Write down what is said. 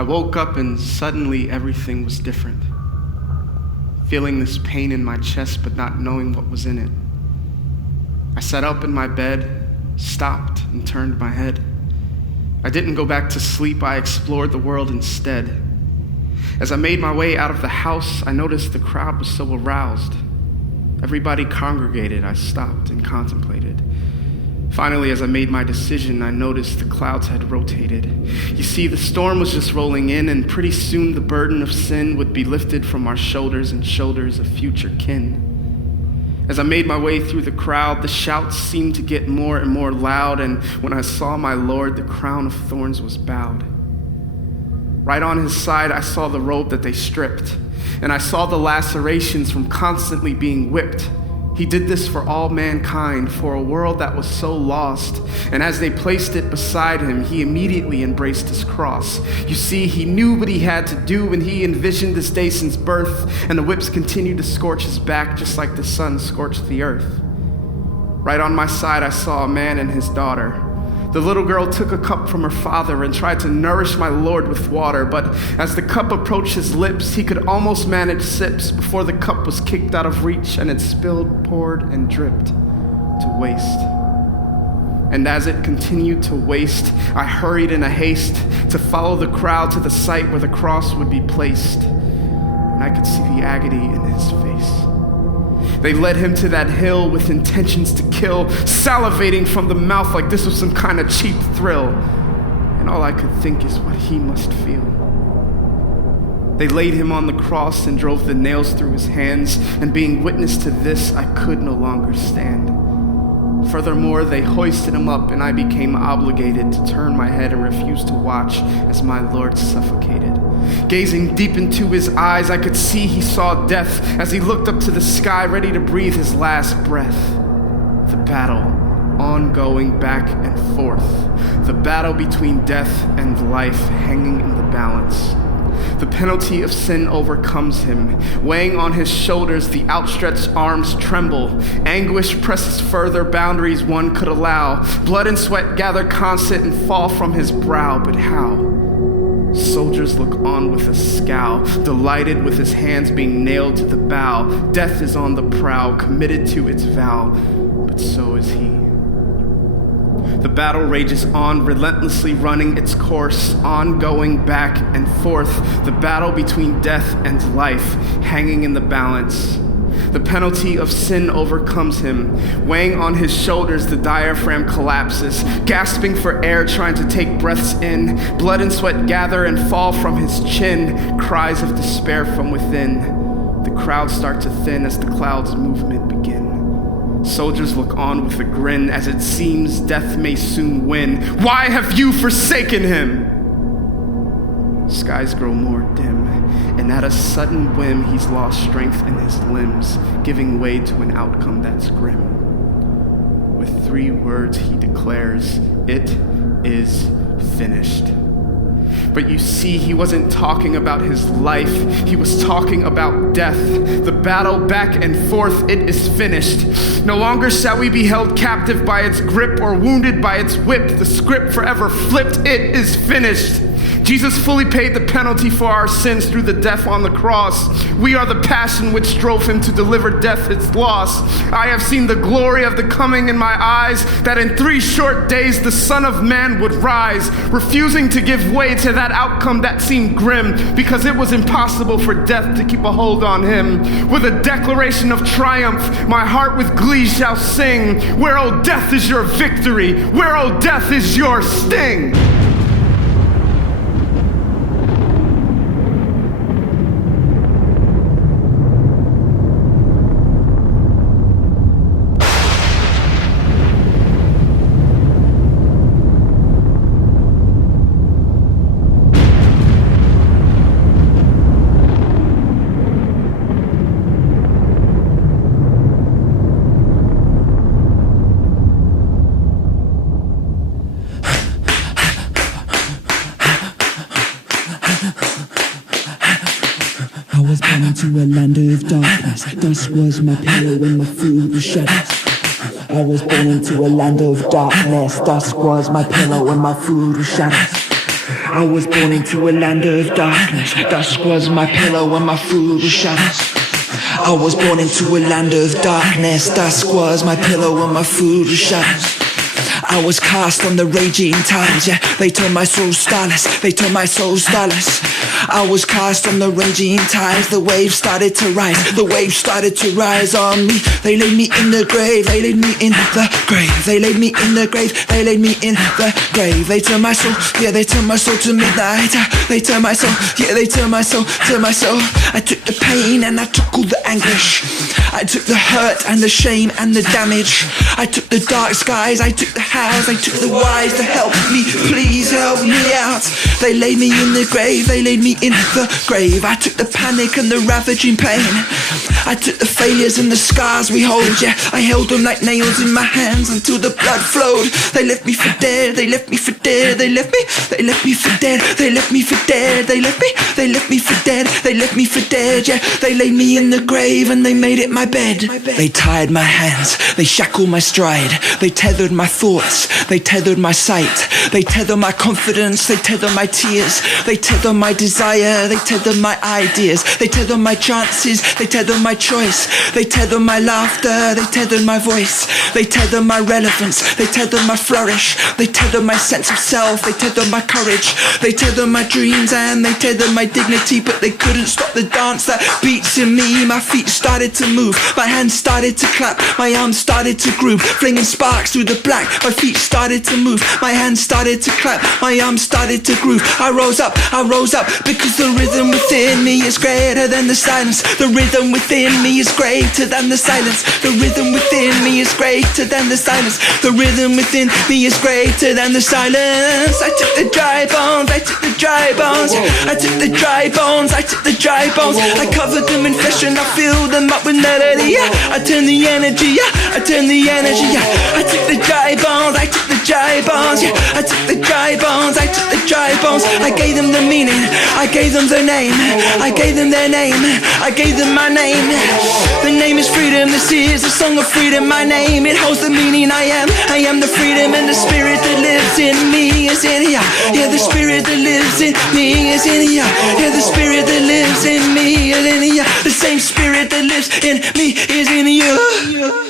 I woke up and suddenly everything was different. Feeling this pain in my chest but not knowing what was in it. I sat up in my bed, stopped, and turned my head. I didn't go back to sleep, I explored the world instead. As I made my way out of the house, I noticed the crowd was so aroused. Everybody congregated. I stopped and contemplated. Finally, as I made my decision, I noticed the clouds had rotated. You see, the storm was just rolling in, and pretty soon the burden of sin would be lifted from our shoulders and shoulders of future kin. As I made my way through the crowd, the shouts seemed to get more and more loud, and when I saw my Lord, the crown of thorns was bowed. Right on his side, I saw the robe that they stripped, and I saw the lacerations from constantly being whipped. He did this for all mankind, for a world that was so lost. And as they placed it beside him, he immediately embraced his cross. You see, he knew what he had to do, and he envisioned this day since birth, and the whips continued to scorch his back just like the sun scorched the earth. Right on my side, I saw a man and his daughter. The little girl took a cup from her father and tried to nourish my Lord with water, but as the cup approached his lips, he could almost manage sips before the cup was kicked out of reach and it spilled, poured, and dripped to waste. And as it continued to waste, I hurried in a haste to follow the crowd to the site where the cross would be placed, and I could see the agony in his face. They led him to that hill with intentions to kill, salivating from the mouth like this was some kind of cheap thrill. And all I could think is what he must feel. They laid him on the cross and drove the nails through his hands, and being witness to this, I could no longer stand. Furthermore, they hoisted him up, and I became obligated to turn my head and refuse to watch as my Lord suffocated. Gazing deep into his eyes, I could see he saw death as he looked up to the sky, ready to breathe his last breath. The battle, ongoing back and forth. The battle between death and life, hanging in the balance. The penalty of sin overcomes him. Weighing on his shoulders, the outstretched arms tremble. Anguish presses further boundaries one could allow. Blood and sweat gather constant and fall from his brow, but how? Soldiers look on with a scowl, delighted with his hands being nailed to the bow. Death is on the prowl, committed to its vow, but so is he. The battle rages on, relentlessly running its course, ongoing back and forth. The battle between death and life, hanging in the balance. The penalty of sin overcomes him. Weighing on his shoulders, the diaphragm collapses, gasping for air, trying to take breaths in. Blood and sweat gather and fall from his chin, cries of despair from within. The crowds start to thin as the clouds' movement begin. Soldiers look on with a grin, as it seems death may soon win. Why have you forsaken him? Skies grow more dim, and at a sudden whim, he's lost strength in his limbs, giving way to an outcome that's grim. With 3 words he declares, "It is finished." But you see, he wasn't talking about his life. He was talking about death. The battle back and forth, it is finished. No longer shall we be held captive by its grip or wounded by its whip. The script forever flipped, it is finished. Jesus fully paid the penalty for our sins through the death on the cross. We are the passion which drove him to deliver death its loss. I have seen the glory of the coming in my eyes, that in 3 short days the Son of Man would rise, refusing to give way to that outcome that seemed grim, because it was impossible for death to keep a hold on him. With a declaration of triumph, my heart with glee shall sing, where, O death, is your victory? Where, O death, is your sting? I was born into a land of darkness. Dust was my pillow when my food was shattered. I was born into a land of darkness. Dust was my pillow when my food was shattered. I was born into a land of darkness. Dusk was my pillow and my food was shadows. I was born into a land of darkness. Dusk was my pillow and my food was shadows. I was cast on the raging tides, yeah. They turned my soul starless, they turned my soul starless. I was cast on the raging tides. The waves started to rise, the waves started to rise on me. They laid me in the grave, they laid me in the grave. They laid me in the grave, they laid me in the grave. They turned my soul, yeah, they turned my soul to midnight. They turned my soul, yeah, they turned my soul to my soul. I took the pain and I took all the anguish. I took the hurt and the shame and the damage. I took the dark skies, I took the house, I took the wise to help me, please help me out. They laid me in the grave, they laid me in the grave. I took the panic and the ravaging pain. I took the failures and the scars we hold, yeah. I held them like nails in my hands until the blood flowed. They left me for dead, they left me for dead. They left me for dead, they left me for dead. They left me for dead, they left me for dead, yeah. They laid me in the grave and they made it my bed. They tied my hands, they shackled my stride. They tethered my thoughts, they tethered my sight. They tether my confidence, they tether my tears. They tether my desire, they tether my ideas. They tether my chances, they tether my choice. They tether my laughter, they tether my voice. They tether my relevance, they tether my flourish. They tether my sense of self, they tether my courage. They tether my dreams and they tether my dignity. But they couldn't stop the dance that beats in me. My feet started to move, my hands started to clap, my arms started to groove, flinging sparks through the black. My feet started to move, my hands started to clap, my arms started to groove. I rose up because the rhythm within me is greater than the silence. The rhythm within me is greater than the silence. The rhythm within me is greater than the silence. The rhythm within me is greater than the silence. I took the dry bones, I took the dry bones, I took the dry bones, I took the dry bones. I covered them in flesh and I filled them up with melody, yeah. I turned the energy, yeah, I turned the energy, yeah. I took the dry bones, I took the dry bones, yeah. I took the dry bones, I took the dry bones. I gave them the meaning, I gave them the name, I gave them their name, I gave them my name. The name is freedom, this is a song of freedom. My name, it holds the meaning. I am the freedom, and the spirit that lives in me is in here. Yeah, the spirit that lives in me is in here. Yeah, the spirit that lives in me is in here. The same spirit that lives in me is in you.